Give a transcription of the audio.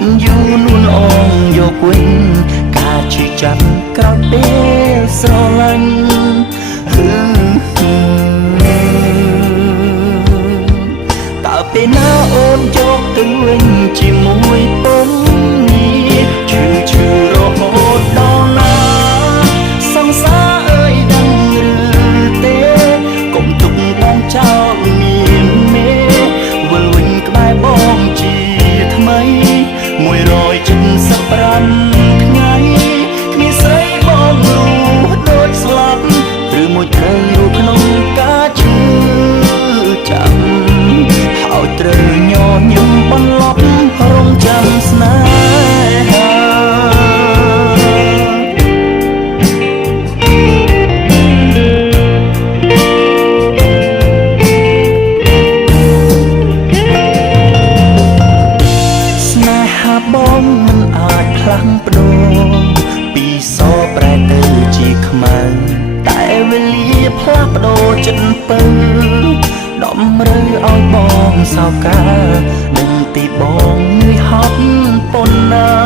មិនយូរនួនអងយកវិញការជឿចាប់ក្រោយពេលស្រឡាញ់តើពេលណាអូនយកទៅវិញជាមួយពុំនេះឈឺរហូតដល់ណាសង្សារអើយដឹងឬទេកុំទុកបងចោលមានមេវិលវិញក្បែរបងជាថ្មី175ថ្ងៃគ្មានស្រីបងលូដូចស្លាប់ឬមួយត្រូវរូបក្នុងការជឿចាំហើយត្រូវញញឹមបន្លប់រងចាំស្នេហាបងមិនអាចផ្លាស់ប្ដូរពីសប្រែទៅជាខ្មៅតែវេលាផ្លាស់ប្ដូរចិត្តពើដំរើឲ្យបងសោកានឹងទីបងងឿយហត់ប៉ុណ្ណា